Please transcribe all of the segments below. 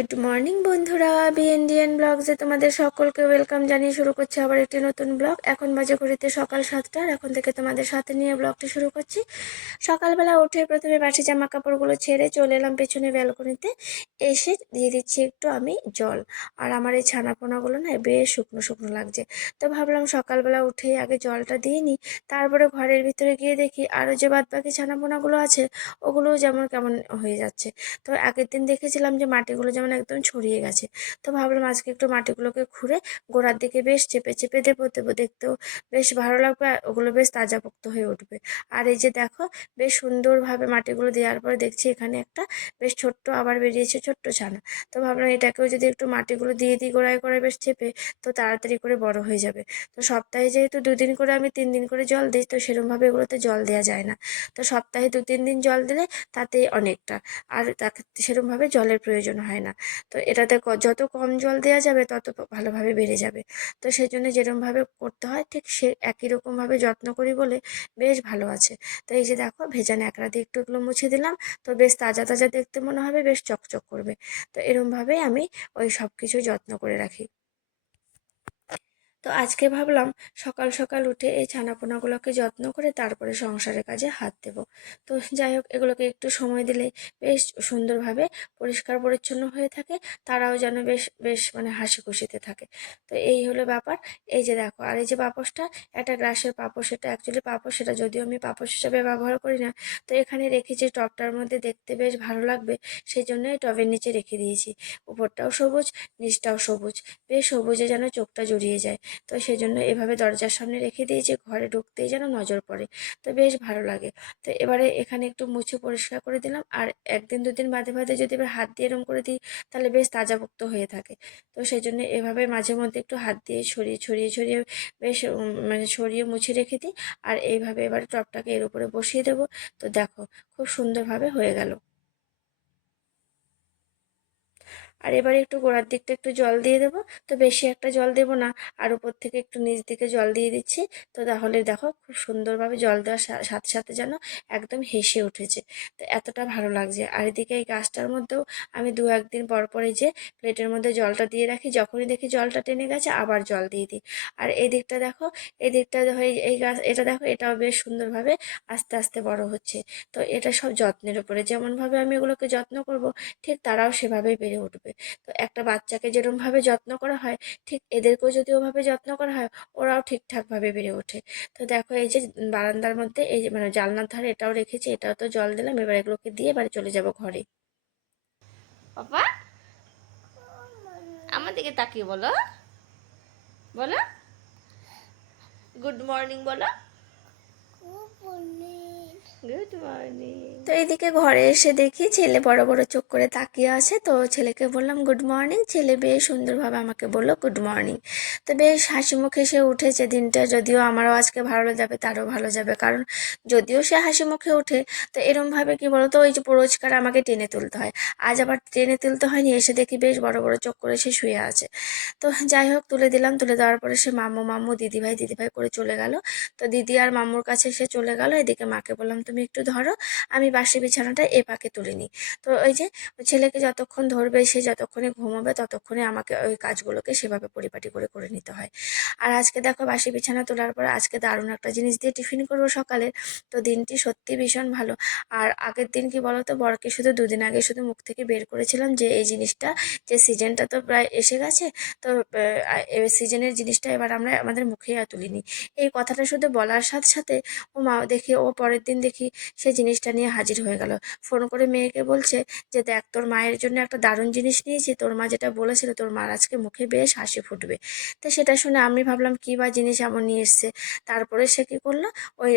Good morning বন্ধুরা, বিএনডিএন ব্লগসে তোমাদের সকলকে ওয়েলকাম জানিয়ে শুরু করছি আবার একটি নতুন ব্লগ। এখন বাজে ঘড়িতে সকাল 7টা, আর এখন থেকে তোমাদের সাথে নিয়ে ব্লগটি শুরু করছি। সকালবেলা উঠে প্রথমে বাসি জামা কাপড়গুলো ছেড়ে চলে এলাম পেছনে ব্যালকনিতে। এসে দিয়ে দিচ্ছি একটু আমি জল। আর আমার এই ছানাপোনাগুলো না বেশ শুকনো শুকনো লাগছে, তো ভাবলাম সকালবেলা উঠেই আগে জলটা দিয়ে নিই। তারপরে ঘরের ভিতরে গিয়ে দেখি আরও যে বাদ বাকি ছানাপোনাগুলো আছে ওগুলোও যেমন কেমন হয়ে যাচ্ছে। তো আগের দিন দেখেছিলাম যে মাটিগুলো যেমন একদম ছড়িয়ে গেছে, তো ভাবলাম আজকে একটু মাটিগুলোকে খুঁড়ে গোড়ার দিকে বেশ চেপে চেপে দেবো দেবো, দেখতেও বেশ ভালো লাগবে আর ওগুলো বেশ তাজাপোক্ত হয়ে উঠবে। আর এই যে দেখো, বেশ সুন্দরভাবে মাটিগুলো দেওয়ার পরে দেখছি এখানে একটা বেশ ছোট্ট আবার বেরিয়েছে ছোট্ট ছানা। তো ভাবলাম এটাকেও যদি একটু মাটিগুলো দিয়ে দিই গোড়ায় গোড়ায় বেশ চেপে, তো তাড়াতাড়ি করে বড় হয়ে যাবে। তো সপ্তাহে যেহেতু 2 দিন করে আমি 3 দিন করে জল দিই, তো সেরকমভাবে এগুলোতে জল দেওয়া যায় না। তো সপ্তাহে 2-3 দিন জল দিলে তাতেই অনেকটা, আর তাকে সেরকমভাবে জলের প্রয়োজন হয় না। তো এটাতে যত কম জল দেওয়া যাবে তত ভালোভাবে বেড়ে যাবে। তো সেই জন্য যেরকমভাবে করতে হয় ঠিক সে একই রকমভাবে যত্ন করি বলে বেশ ভালো আছে। তো এই যে দেখো, ভেজা ন্যাকড়া দিয়ে একটু এগুলো মুছে দিলাম, তো বেশ তাজা তাজা দেখতে মনে হবে, বেশ চকচক করবে। তো এরকমভাবেই আমি ওই সব কিছুই যত্ন করে রাখি। তো আজকে ভাবলাম সকাল সকাল উঠে এই ছানাপোনাগুলোকে যত্ন করে তারপরে সংসারের কাজে হাত দেব। তো যাই হোক, এগুলোকে একটু সময় দিলে বেশ সুন্দরভাবে পরিষ্কার পরিচ্ছন্ন হয়ে থাকে, তারাও যেন বেশ বেশ মানে হাসি খুশিতে থাকে। তো এই হলো ব্যাপার। এই যে দেখো, আর এই যে পাপোশটা, একটা গ্রাসের পাপোশ, এটা অ্যাকচুয়ালি পাপোশ, সেটা যদিও আমি পাপোশ হিসাবে ব্যবহার করি না। তো এখানে রেখেছি টবটার মধ্যে, দেখতে বেশ ভালো লাগবে সেই জন্য এই টবের নিচে রেখে দিয়েছি। উপরটাও সবুজ, নিচটাও সবুজ, বেশ সবুজে যেন চোখটা জুড়িয়ে যায়। তো সেই জন্য এভাবে দরজার সামনে রেখে দিয়েছি, ঘরে ঢুকতেই যেন নজর পড়ে, তো বেশ ভালো লাগে। তো এবারে এখানে একটু মুছে পরিষ্কার করে দিলাম, আর 1 দিন 2 দিন বাদে বাদে যদি এবার হাত দিয়ে এরম করে দিই তাহলে বেশ তাজাভুক্ত হয়ে থাকে। তো সেই জন্য এভাবে মাঝে মধ্যে একটু হাত দিয়ে ছড়িয়ে ছড়িয়ে ছড়িয়ে বেশ মানে ছড়িয়ে মুছে রেখে দিই। আর এইভাবে এবারে টবটাকে এর উপরে বসিয়ে দেবো। তো দেখো, খুব সুন্দরভাবে হয়ে গেল। আর এবারে একটু গোড়ার দিকটা একটু জল দিয়ে দেবো। তো বেশি একটা জল দেবো না, আর উপর থেকে একটু নিচ দিকে জল দিয়ে দিচ্ছি। তো তাহলে দেখো, খুব সুন্দরভাবে জল দেওয়ার সাথে সাথে যেন একদম হেসে উঠেছে। তো এতটা ভালো লাগছে। আর এদিকে এই গাছটার মধ্যেও আমি 2-1 দিন পর পরে যে প্লেটের মধ্যে জলটা দিয়ে রাখি, যখনই দেখি জলটা টেনে গেছে আবার জল দিয়ে দিই। আর এই দিকটা দেখো, এই দিকটা হয়ে এই গাছ, এটা দেখো, এটাও বেশ সুন্দরভাবে আস্তে আস্তে বড় হচ্ছে। তো এটা সব যত্নের উপরে, যেমনভাবে আমি এগুলোকে যত্ন করব ঠিক তারাও সেভাবেই বেড়ে উঠবে। তো একটা বাচ্চাকে যেরকমভাবে যত্ন করা হয়, ঠিক এদেরকেও যদি ওভাবে যত্ন করা হয়, ওরাও ঠিকঠাকভাবে বেড়ে ওঠে। তো দেখো, এই যে বারান্দার মধ্যে এই যে মানে জানলার ধারে এটাও রেখেছি, এটাও তো জল দিলাম। এবার এগুলোকে দিয়ে এবারে চলে যাব ঘরে। বাবা, আমার দিকে তাকিয়ে বলো, বলো গুড মর্নিং, বলো গুড মর্নিং। তো এইদিকে ঘরে এসে দেখি ছেলে বড় বড় চোখ করে তাকিয়ে আছে, তো ছেলেকে বললাম গুড মর্নিং, ছেলে বেশ সুন্দরভাবে আমাকে বললো গুড মর্নিং। তো বেশ হাসি মুখে সে উঠেছে দিনটা, যদিও আমারও আজকে ভালো যাবে তারও ভালো যাবে, কারণ যদিও সে হাসি মুখে ওঠে, তো এরমভাবে কি বলতো, ওই যে পুরস্কার আমাকে টেনে তুলতে হয়। আজ আবার টেনে তুলতে হয়নি, এসে দেখি বেশ বড় বড় চোখ করে সে শুয়ে আছে। তো যাই হোক, তুলে দিলাম, তুলে দেওয়ার পরে সে মাম্মু মাম্মু দিদিভাই দিদিভাই করে চলে গেল। তো দিদি আর মাম্মুর কাছে সে চলে গেল। এদিকে মাকে বললাম তুমি একটু ধরো, আমি বাসি বিছানাটা এ পাকে তুলে নিই। তো ওই যে ওই ছেলেকে যতক্ষণ ধরবে, সে যতক্ষণে ঘুমোবে ততক্ষণে আমাকে ওই কাজগুলোকে সেভাবে পরিপাটি করে করে নিতে হয়। আর আজকে দেখো, বাসি বিছানা তোলার পরে আজকে দারুণ একটা জিনিস দিয়ে টিফিন করবো সকালে। তো দিনটি সত্যি ভীষণ ভালো। আর আগের দিন কি বলতো, বরকে শুধু 2 দিন আগে শুধু মুখ থেকে বের করেছিলাম যে এই জিনিসটা, যে সিজনটা তো প্রায় এসে গেছে, তো সিজনের জিনিসটা এবার আমরা আমাদের মুখেই আর তুলিনি। এই কথাটা শুধু বলার সাথে সাথে ও মা দেখি, ও পরের দিন দেখি সে জিনিসটা নিয়ে হাজির হয়ে গেল। ফোন করে মেয়েকে বলছে যে দেখ, তোর মায়ের জন্য একটা দারুণ জিনিস নিয়েছি, তোর মা যেটা বলেছিল তোর মার আজকে মুখে বেশ হাসি ফুটবে। তো সেটা শুনে আমি ভাবলাম কী বা জিনিস এমন নিয়ে এসছে। তারপরে সে কী করলো, ওই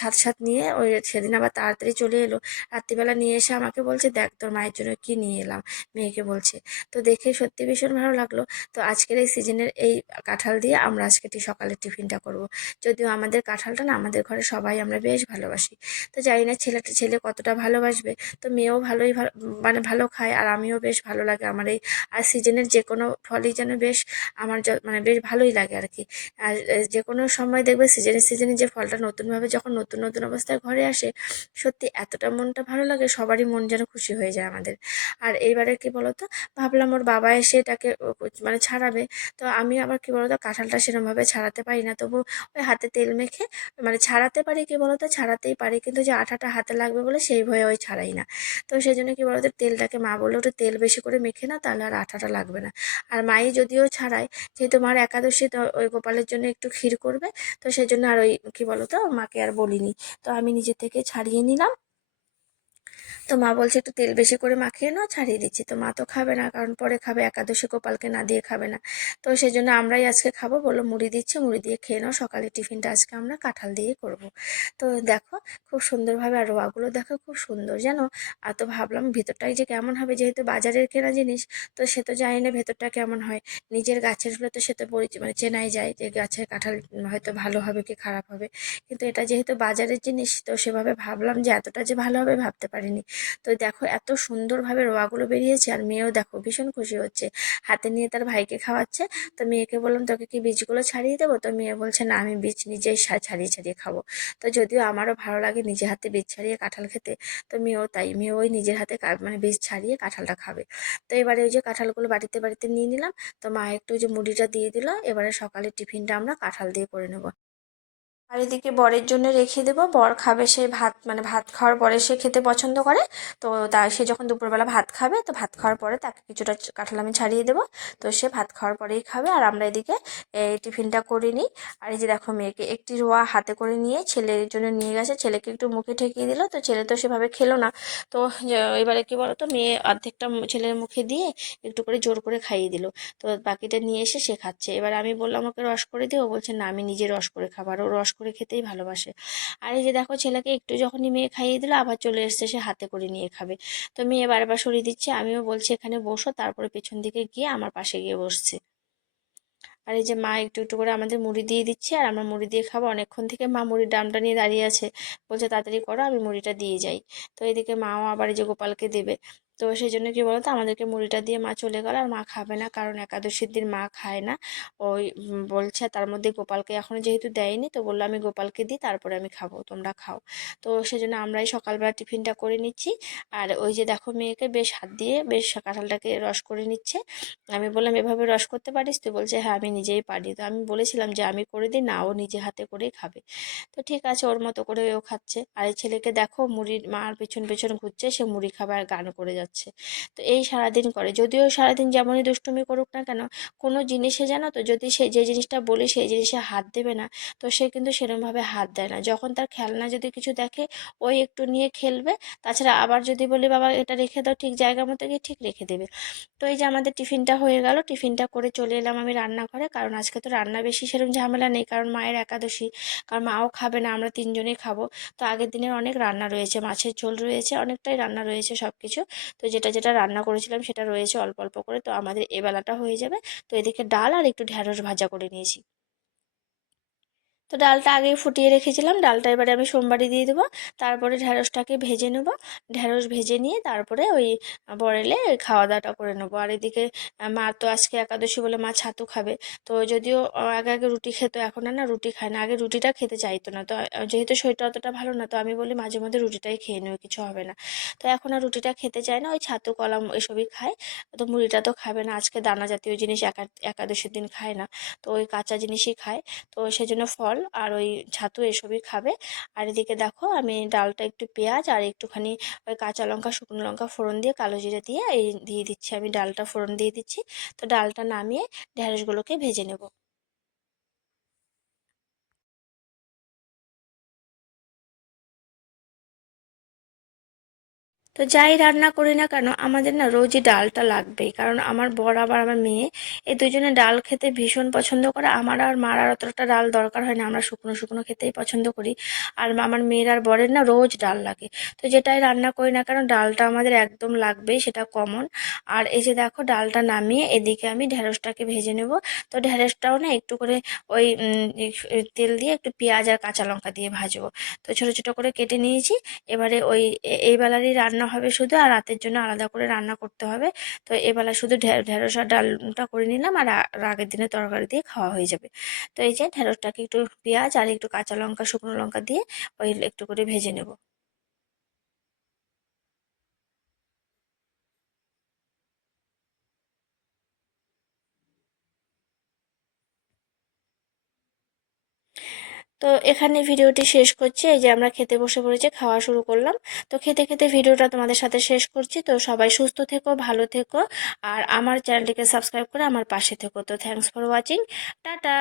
সাথে সাথে নিয়ে ওই সেদিন আবার তাড়াতাড়ি চলে এলো। রাত্রিবেলা নিয়ে এসে আমাকে বলছে দেখ তোর মায়ের জন্য কি নিয়ে এলাম, মেয়েকে বলছে। তো দেখে সত্যি ভীষণ ভালো লাগলো। তো আজকের এই সিজনের এই কাঁঠাল দিয়ে আমরা আজকে সকালের টিফিনটা করব। যদিও আমাদের কাঁঠালটা না, আমাদের ঘরে সবাই আমরা বেশ ভালোবাসি। তো জানি না ছেলে কতটা ভালোবাসবে। তো মেয়েও ভালোই মানে ভালো খায়, আর আমিও বেশ ভালো লাগে আমার এই, আর সিজনের যে কোনো ফলই যেন বেশ আমার মানে বেশ ভালোই লাগে আর কি। আর যে কোনো সময় দেখবে সিজনে যে ফলটা নতুনভাবে যখন নতুন নতুন অবস্থায় ঘরে আসে, সত্যি এতটা মনটা ভালো লাগে, সবারই মন যেন খুশি হয়ে যায় আমাদের। আর এইবারে কি বলতো, ভাবলাম ওর বাবা এসে এটাকে মানে ছাড়াবে। তো আমি আবার কি বলতো, কাঁঠালটা সেরকমভাবে ছাড়াতে পারি না, তবু ওই হাতে তেল মেখে মানে ছাড়াতে পারি, কি বলতো ছাড়াতেই পারি, কিন্তু যে আঠাটা হাতে লাগবে বলে সেই ভয়ে ওই ছাড়াই না। তো সেই জন্য কি বলতো, তেলটাকে মা বললো একটু তেল বেশি করে মেখে না, তাহলে আর আঠাটা লাগবে না। আর মাই যদিও ছাড়ায়, যেহেতু মার একাদশী, তো ওই গোপালের জন্য একটু ক্ষীর করবে, তো সেই জন্য আর ওই কি বলতো মাকে আর বলিনি। তো আমি নিজে থেকে ছাড়িয়ে নিলাম। তো মা বলছে একটু তেল বেশি করে মাখিয়ে নাও, ছাড়িয়ে দিচ্ছি। তো মা তো খাবে না, কারণ পরে খাবে, একাদশী গোপালকে না দিয়ে খাবে না। তো সেই জন্য আমরাই আজকে খাবো, বললো মুড়ি দিচ্ছে, মুড়ি দিয়ে খেয়ে নাও, সকালে টিফিনটা আজকে আমরা কাঁঠাল দিয়ে করব। তো দেখো খুব সুন্দরভাবে, আর রোয়াগুলো দেখো খুব সুন্দর জানো। আর তো ভাবলাম ভেতরটাই যে কেমন হবে, যেহেতু বাজারের কেনা জিনিস, তো সে তো জানি না ভেতরটা কেমন হয়। নিজের গাছের হলে তো সে তো মানে চেনাই যায় যে গাছের কাঁঠাল হয়তো ভালো হবে কি খারাপ হবে, কিন্তু এটা যেহেতু বাজারের জিনিস, তো সেভাবে ভাবলাম যে এতটা যে ভালো হবে ভাবতে পারিনি। তো দেখো এত সুন্দরভাবে রোয়াগুলো বেরিয়েছে, আর মেয়েও দেখো ভীষণ খুশি হচ্ছে, হাতে নিয়ে তার ভাইকে খাওয়াচ্ছে। তো মেয়েকে বললাম তোকে কি বীজগুলো ছাড়িয়ে দেবো, তো মেয়ে বলছে না, আমি বীজ নিজেই ছাড়িয়ে ছাড়িয়ে খাবো। তো যদিও আমারও ভালো লাগে নিজে হাতে বীজ ছাড়িয়ে কাঁঠাল খেতে, তো মেয়েও তাই, মেয়ে ওই নিজের হাতে মানে বীজ ছাড়িয়ে কাঁঠালটা খাবে। তো এবারে ওই যে কাঁঠালগুলো বাড়িতে বাড়িতে নিয়ে নিলাম। তো মা একটু ওই যে মুড়িটা দিয়ে দিল, এবারে সকালে টিফিনটা আমরা কাঁঠাল দিয়ে করে নেবো। আর এদিকে বরের জন্য রেখে দেবো, বর খাবে সে ভাত, মানে ভাত খাওয়ার পরে সে খেতে পছন্দ করে। তো সে যখন দুপুরবেলা ভাত খাবে, তো ভাত খাওয়ার পরে তাকে কিছুটা কাঁঠাল আমি ছাড়িয়ে দেবো। তো সে ভাত খাওয়ার পরেই খাবে, আর আমরা এদিকে এই টিফিনটা করে নিই। আর এই যে দেখো মেয়েকে একটি রোয়া হাতে করে নিয়ে ছেলের জন্য নিয়ে গেছে, ছেলেকে একটু মুখে ঠেকিয়ে দিল, তো ছেলে তো সেভাবে খেলো না। তো এবারে কি বলতো, মেয়ে অর্ধেকটা ছেলের মুখে দিয়ে একটু করে জোর করে খাইয়ে দিল। তো বাকিটা নিয়ে এসে সে খাচ্ছে। এবার আমি বললাম ওকে রস করে দিও, ও বলছে না আমি নিজে রস করে খাবো, আর ও রস করে খেতেই ভালোবাসে। আর এই যে দেখো ছেলেকে একটু যখনই মেয়ে খাইয়ে দিল, আবার চলে এসছে সে হাতে করে নিয়ে খাবে। তো মেয়ে বারবার সরিয়ে দিচ্ছে, আমিও বলছি এখানে বসো, তারপরে পেছন দিকে গিয়ে আমার পাশে গিয়ে বসছে। আর এই যে মা একটু একটু করে আমাদের মুড়ি দিয়ে দিচ্ছে, আর আমরা মুড়ি দিয়ে খাবো। অনেকক্ষণ থেকে মা মুড়ির ডামটা নিয়ে দাঁড়িয়ে আছে, বলছে তাড়াতাড়ি করো আমি মুড়িটা দিয়ে যাই। তো এদিকে মাও আবার এই যে গোপালকে দেবে। তো সেই জন্য কি বলতো, আমাদেরকে মুড়িটা দিয়ে মা চলে গেল, আর মা খাবে না, কারণ একাদশীর দিন মা খায় না। ওই বলছে তার মধ্যে গোপালকে এখনো যেহেতু দেয়নি, তো বললো আমি গোপালকে দিই তারপরে আমি খাবো, তোমরা খাও। তো সেজন্য আমরাই সকালবেলা টিফিনটা করে নিচ্ছি। আর ওই যে দেখো মেয়েকে বেশ হাত দিয়ে বেশ কাঁঠালটাকে রস করে নিচ্ছে। আমি বললাম এভাবে রস করতে পারিস, তো বলছে হ্যাঁ আমি নিজেই পারি। তো আমি বলেছিলাম যে আমি করে দিই না, ও নিজে হাতে করেই খাবে। তো ঠিক আছে, ওর মতো করে ও খাচ্ছে। আর এই ছেলেকে দেখো মুড়ির মার পেছন পেছন ঘুরছে, সে মুড়ি খাবার গান করে যাচ্ছে। তো এই সারাদিন করে, যদিও সারাদিন যেমনই দুষ্টুমি করুক না কেন, কোনো জিনিসে জানো তো, যদি সে যে জিনিসটা বলি সেই জিনিসে হাত দেবে না, তো সে কিন্তু সেরকমভাবে হাত দেয় না। যখন তার খেলনা যদি কিছু দেখে, ওই একটু নিয়ে খেলবে। তাছাড়া আবার যদি বলি বাবা এটা রেখে দাও ঠিক জায়গা মতো, গিয়ে ঠিক রেখে দেবে। তো এই যে আমাদের টিফিনটা হয়ে গেল, টিফিনটা করে চলে এলাম আমি রান্নাঘরে, কারণ আজকে তো রান্না বেশি সেরকম ঝামেলা নেই, কারণ মায়ের একাদশী, কারণ মাও খাবে না, আমরা তিনজনেই খাবো। তো আগের দিনের অনেক রান্না রয়েছে, মাছের ঝোল রয়েছে, অনেকটাই রান্না রয়েছে সব কিছু। তো যেটা যেটা রান্না করেছিলাম সেটা রয়েছে অল্প অল্প করে, তো আমাদের এবেলাটা হয়ে যাবে। তো এদিকে ডাল আর একটু ঢ্যাঁড়স ভাজা করে নিয়েছি। তো ডালটা আগেই ফুটিয়ে রেখেছিলাম, ডালটা এবারে আমি সোমবারই দিয়ে দেবো। তারপরে ঢ্যাঁড়সটাকে ভেজে নেবো, ঢ্যাঁড়স ভেজে নিয়ে তারপরে ওই বরেলে ওই খাওয়া দাওয়াটা করে নেবো। আর এদিকে মা তো আজকে একাদশী বলে মা ছাতু খাবে। তো যদিও আগে আগে রুটি খেত, এখন আর না রুটি খায় না, আগে রুটিটা খেতে চাইতো না। তো যেহেতু শরীরটা অতটা ভালো না, তো আমি বলি মাঝে মধ্যে রুটিটাই খেয়ে নেবে, কিছু হবে না। তো এখন আর রুটিটা খেতে চায় না, ওই ছাতু কলাম এসবই খায়। তো মুড়িটা তো খাবে না, আজকে দানা জাতীয় জিনিস একাদশীর দিন খায় না, তো ওই কাঁচা জিনিসই খায়। তো সেজন্য ফল আর ওই ছাতু এসবই খাবে। আর এদিকে দেখো আমি ডালটা একটু পেঁয়াজ আর একটুখানি ওই কাঁচা লঙ্কা শুকনো লঙ্কা ফোড়ন দিয়ে কালো জিরে দিয়ে এই দিয়ে দিচ্ছি, আমি ডালটা ফোড়ন দিয়ে দিচ্ছি। তো ডালটা নামিয়ে ঢেঁড়সগুলোকে ভেজে নেব। তো যাই রান্না করি না কেন আমাদের না রোজই ডালটা লাগবেই, কারণ আমার বর আবার আমার মেয়ে এই দুজনে ডাল খেতে ভীষণ পছন্দ করে। আমার আর মার আর অতটা ডাল দরকার হয় না, আমরা শুকনো শুকনো খেতেই পছন্দ করি। আর আমার মেয়ের আর বরের না রোজ ডাল লাগে। তো যেটাই রান্না করি না কেন ডালটা আমাদের একদম লাগবেই, সেটা কমন। আর এই যে দেখো ডালটা নামিয়ে এদিকে আমি ঢেঁড়সটাকে ভেজে নেব। তো ঢেঁড়সটাও না একটু করে ওই তেল দিয়ে একটু পেঁয়াজ আর কাঁচা লঙ্কা দিয়ে ভাজবো। তো ছোটো ছোটো করে কেটে নিয়েছি। এবারে ওই এই বেলারই রান্না হবে শুধু, আর রাতের জন্য আলাদা করে রান্না করতে হবে। তো এবেলা শুধু ঢেঁড়স আর ডালটা করে নিলাম, আর আগের দিনের তরকারি দিয়ে খাওয়া হয়ে যাবে। তো এই যে ঢেঁড়সটাকে একটু পেঁয়াজ আর একটু কাঁচা লঙ্কা শুকনো লঙ্কা দিয়ে ওই একটু করে ভেজে নেব। তো এখানে ভিডিওটি শেষ করছি। এই যে আমরা খেতে বসে পড়েছি, খাওয়া শুরু করলাম। তো খেতে খেতে ভিডিওটা তোমাদের সাথে শেষ করছি। তো সবাই সুস্থ থেকো, ভালো থেকো, আর আমার চ্যানেলটিকে সাবস্ক্রাইব করে আমার পাশে থেকো। তো থ্যাঙ্কস ফর ওয়াচিং, টাটা।